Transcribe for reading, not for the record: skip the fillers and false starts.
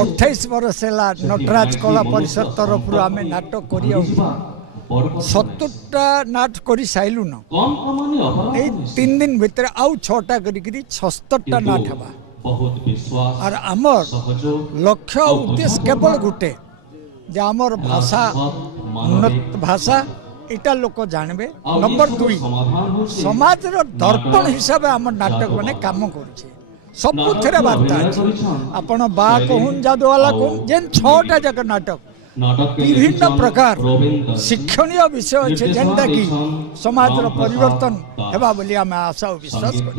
अठाईस वर्ष है नटराज कला परिषद तरफ आम नाटक कर 70टा नाटक कर साइलु न 3 दिन भितर आउ 6टा कर 76टा नाट हवा और आमर लक्ष्य उद्देश्य केवल गोटे जे आमर भाषा उन्नत भाषा इटा लोक जानबे। नंबर 2 समाज दर्पण हिसाब से आम नाटक मैंने काम करुचे सबुथ वार्ता अच्छे आपण बा कहून जादूवाला कहून जेन 6टा जाक नाटक विभिन्न प्रकार शिक्षणीय विषय अच्छे जेनटा कि समाज परिवर्तन हेबा बोली आम आशा और विश्वास कर।